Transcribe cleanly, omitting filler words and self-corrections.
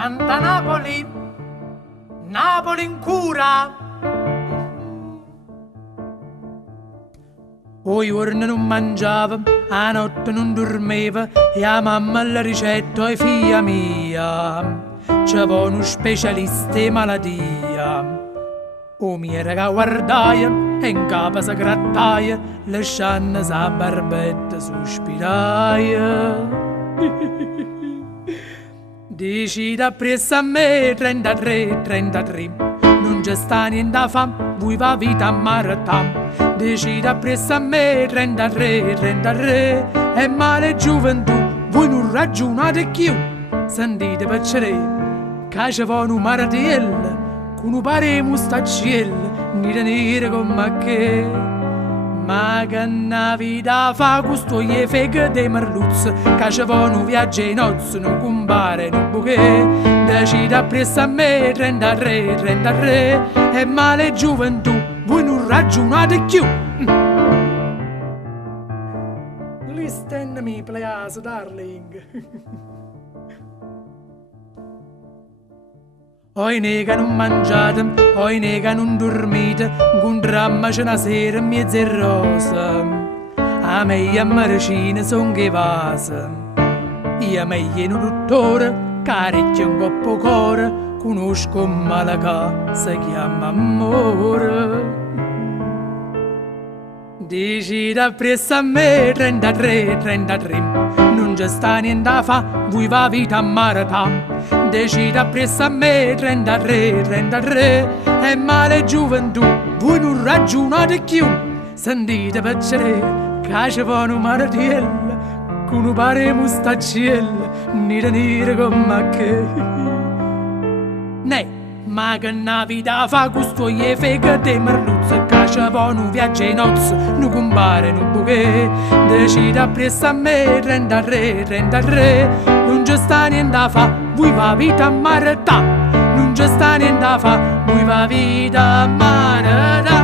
Canta Napoli, Napoli in cura. O giorno non mangiava, a notte non dormiva, e a mamma la ricetta ai figlia mia. C'aveva uno specialista in maladia. O mia raga guardaia, e in capo si grattaia, lasciando sa barbetta sospiraia. Dici da presso a me 33, 33, non c'è sta niente da fam, vuoi va vita a marattam. Dici da presso a me 33, 33, è male gioventù, voi non ragionate più. Sentite piacere, che c'è un maratello, con un pare mustacciello, nera nera come che. Ma che na vita fa questo gli fega dei merluzzi, che c'è un viaggio in nozze, non compare, non bouquet. Decide appresso a me 33, 33, è male gioventù, voi non ragionate più. Listen me, please, darling. Oi nega non mangiate, oi nega non dormite, con dramma c'è una sera mezza rosa. A me e a maricina son che vasa. Io a me e un dottore, carecchio un coppo cuore, conosco un malaga, si chiama amore. Decide appresso a me 33, 33, non c'è sta niente da fa, vuoi va vita a marattam. Decide appresso a me 33, 33, è male gioventù, voi non ragionate più. Sentite piacere, che c'è un maratello, con un pare mustacciello, nera nera come che. Ne. Ma che na vita fa questo gli fega dei merluzzi, che c'è un viaggio in nozze, non compare, non bouquet. Decide appresso a me 33, 33, non c'è sta niente da fa, vuoi va vita a maratà. Non c'è sta niente da fa, vuoi va vita a maratà.